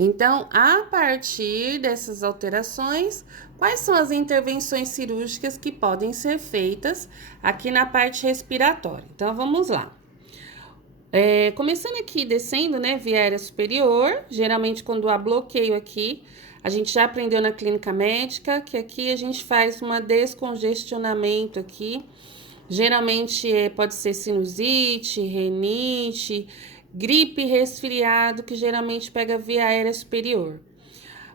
Então, a partir dessas alterações, quais são as intervenções cirúrgicas que podem ser feitas aqui na parte respiratória? Então, vamos lá. Começando aqui, descendo, né, via aérea superior, geralmente quando há bloqueio aqui, a gente já aprendeu na clínica médica que aqui a gente faz um descongestionamento aqui, geralmente pode ser sinusite, rinite, gripe, resfriado, que geralmente pega via aérea superior.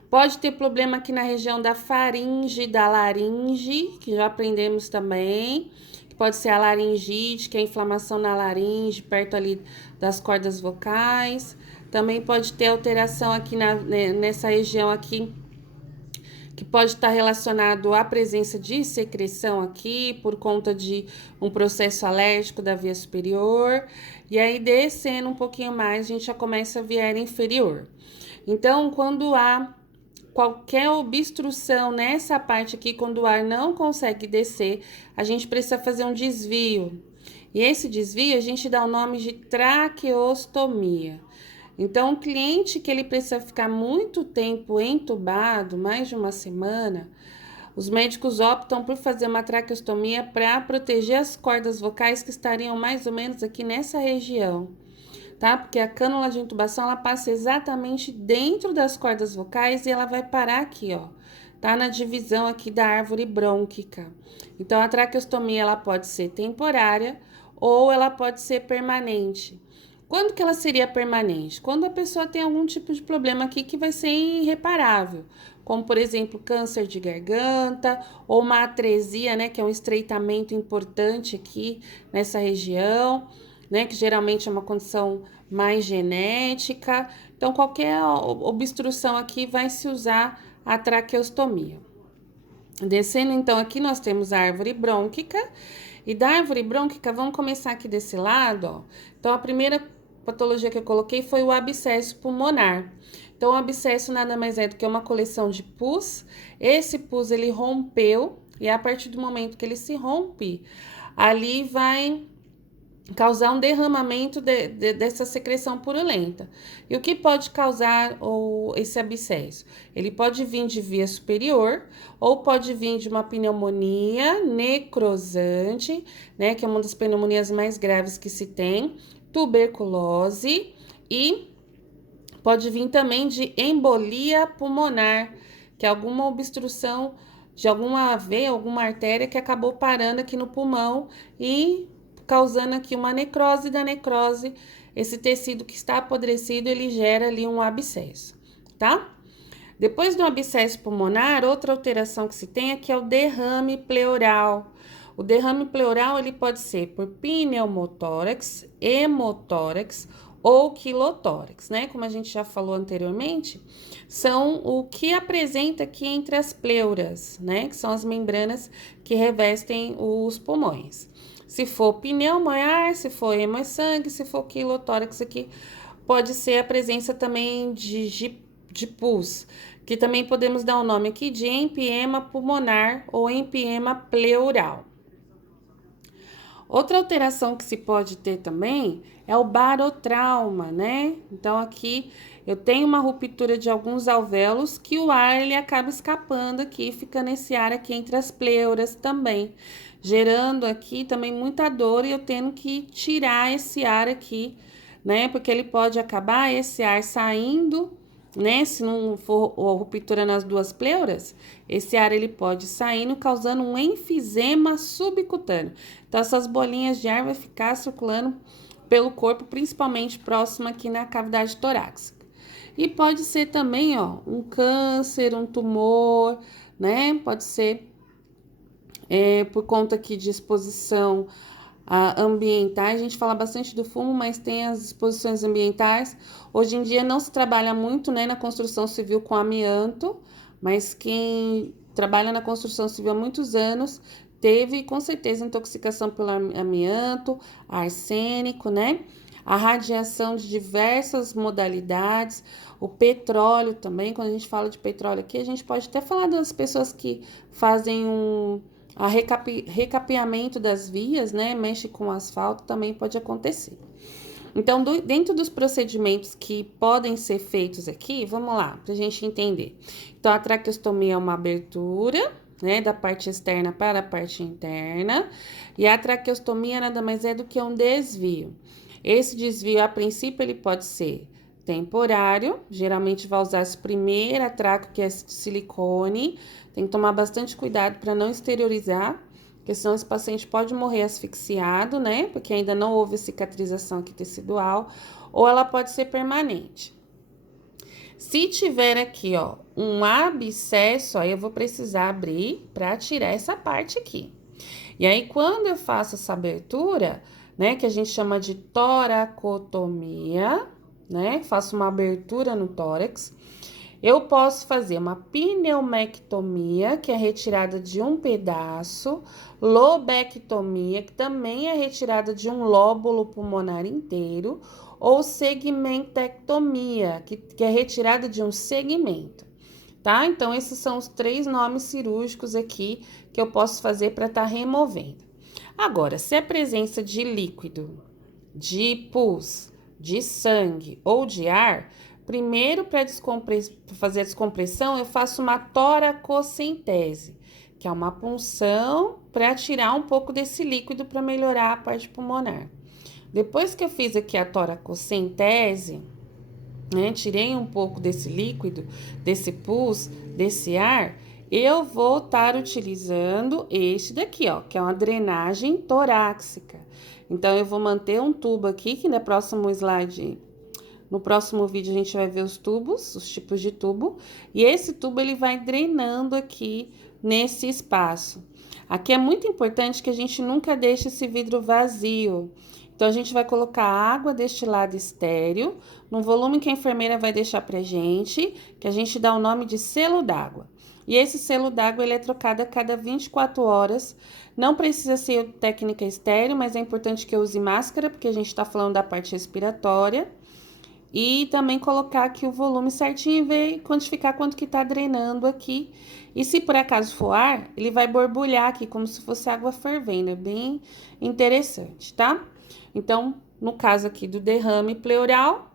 Pode ter problema aqui na região da faringe, da laringe, que já aprendemos também, que pode ser a laringite, que é a inflamação na laringe, perto ali das cordas vocais. Também pode ter alteração aqui nessa região aqui, que pode estar relacionado à presença de secreção aqui, por conta de um processo alérgico da via superior. E aí, descendo um pouquinho mais, a gente já começa a via aérea inferior. Então, quando há qualquer obstrução nessa parte aqui, quando o ar não consegue descer, a gente precisa fazer um desvio. E esse desvio a gente dá o nome de traqueostomia. Então, o cliente que ele precisa ficar muito tempo entubado, mais de uma semana, os médicos optam por fazer uma traqueostomia para proteger as cordas vocais que estariam mais ou menos aqui nessa região, tá? Porque a cânula de intubação, ela passa exatamente dentro das cordas vocais e ela vai parar aqui, ó, tá? Na divisão aqui da árvore brônquica. Então, a traqueostomia, ela pode ser temporária ou ela pode ser permanente. Quando que ela seria permanente? Quando a pessoa tem algum tipo de problema aqui que vai ser irreparável, como, por exemplo, câncer de garganta ou uma atresia, né, que é um estreitamento importante aqui nessa região, né, que geralmente é uma condição mais genética. Então, qualquer obstrução aqui vai se usar a traqueostomia. Descendo, então, aqui nós temos a árvore brônquica. E da árvore brônquica, vamos começar aqui desse lado, ó. Então, a primeira patologia que eu coloquei foi o abscesso pulmonar. Então, o abscesso nada mais é do que uma coleção de pus. Esse pus, ele rompeu, e a partir do momento que ele se rompe, ali vai causar um derramamento dessa secreção purulenta. E o que pode causar esse abscesso? Ele pode vir de via superior ou pode vir de uma pneumonia necrosante, né, que é uma das pneumonias mais graves que se tem, tuberculose, e pode vir também de embolia pulmonar, que é alguma obstrução de alguma veia, alguma artéria que acabou parando aqui no pulmão e causando aqui uma necrose. Da necrose, esse tecido que está apodrecido, ele gera ali um abscesso, tá? Depois do abscesso pulmonar, outra alteração que se tem é que é o derrame pleural. O derrame pleural, ele pode ser por pneumotórax, hemotórax ou quilotórax, né? Como a gente já falou anteriormente, são o que apresenta aqui entre as pleuras, né? Que são as membranas que revestem os pulmões. Se for pneumo é ar, se for hemo é sangue, se for quilotórax aqui, pode ser a presença também de pus, que também podemos dar o nome aqui de empiema pulmonar ou empiema pleural. Outra alteração que se pode ter também é o barotrauma, né? Então, aqui eu tenho uma ruptura de alguns alvéolos que o ar ele acaba escapando aqui, fica nesse ar aqui entre as pleuras também, gerando aqui também muita dor e eu tendo que tirar esse ar aqui, né? Porque ele pode acabar esse ar saindo, né? Se não for a ruptura nas duas pleuras, esse ar ele pode saindo, causando um enfisema subcutâneo. Então, essas bolinhas de ar vai ficar circulando pelo corpo, principalmente próximo aqui na cavidade torácica. E pode ser também, ó, um câncer, um tumor, né? Pode ser por conta aqui de exposição ambientais. A gente fala bastante do fumo, mas tem as exposições ambientais. Hoje em dia não se trabalha muito, né, na construção civil com amianto, mas quem trabalha na construção civil há muitos anos teve com certeza intoxicação pelo amianto, arsênico, né? A radiação de diversas modalidades, o petróleo também. Quando a gente fala de petróleo aqui, a gente pode até falar das pessoas que fazem recapeamento das vias, né? Mexe com o asfalto, também pode acontecer. Então, dentro dos procedimentos que podem ser feitos aqui, vamos lá, pra gente entender. Então, a traqueostomia é uma abertura, né, da parte externa para a parte interna, e a traqueostomia nada mais é do que um desvio. Esse desvio, a princípio, ele pode ser temporário, geralmente vai usar esse primeiro traco, que é esse de silicone, tem que tomar bastante cuidado para não exteriorizar, porque senão esse paciente pode morrer asfixiado, né? Porque ainda não houve cicatrização aqui tecidual, ou ela pode ser permanente. Se tiver aqui, ó, um abscesso, aí eu vou precisar abrir para tirar essa parte aqui. E aí, quando eu faço essa abertura, né, que a gente chama de toracotomia, né? Faço uma abertura no tórax. Eu posso fazer uma pneumectomia, que é retirada de um pedaço, lobectomia, que também é retirada de um lóbulo pulmonar inteiro, ou segmentectomia, que é retirada de um segmento, tá? Então, esses são os 3 nomes cirúrgicos aqui que eu posso fazer para estar removendo. Agora, se a presença de líquido, de pus, de sangue ou de ar, primeiro, para fazer a descompressão, eu faço uma toracocentese, que é uma punção para tirar um pouco desse líquido para melhorar a parte pulmonar. Depois que eu fiz aqui a toracocentese, né, tirei um pouco desse líquido, desse pus, desse ar, eu vou estar utilizando este daqui, ó, que é uma drenagem torácica. Então, eu vou manter um tubo aqui, que no próximo slide, no próximo vídeo, a gente vai ver os tubos, os tipos de tubo. E esse tubo, ele vai drenando aqui nesse espaço. Aqui é muito importante que a gente nunca deixe esse vidro vazio. Então, a gente vai colocar água deste lado estéreo, no volume que a enfermeira vai deixar pra gente, que a gente dá o nome de selo d'água. E esse selo d'água, ele é trocado a cada 24 horas. Não precisa ser técnica estéreo, mas é importante que eu use máscara, porque a gente tá falando da parte respiratória. E também colocar aqui o volume certinho e ver, quantificar quanto que tá drenando aqui. E se por acaso for ar, ele vai borbulhar aqui, como se fosse água fervendo. É bem interessante, tá? Então, no caso aqui do derrame pleural,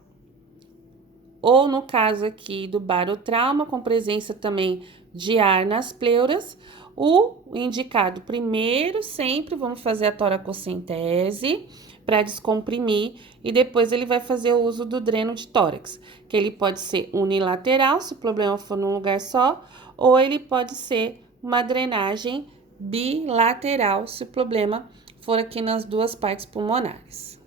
ou no caso aqui do barotrauma, com presença também de ar nas pleuras, o indicado primeiro, sempre vamos fazer a toracocentese para descomprimir e depois ele vai fazer o uso do dreno de tórax, que ele pode ser unilateral, se o problema for num lugar só, ou ele pode ser uma drenagem bilateral, se o problema for aqui nas duas partes pulmonares.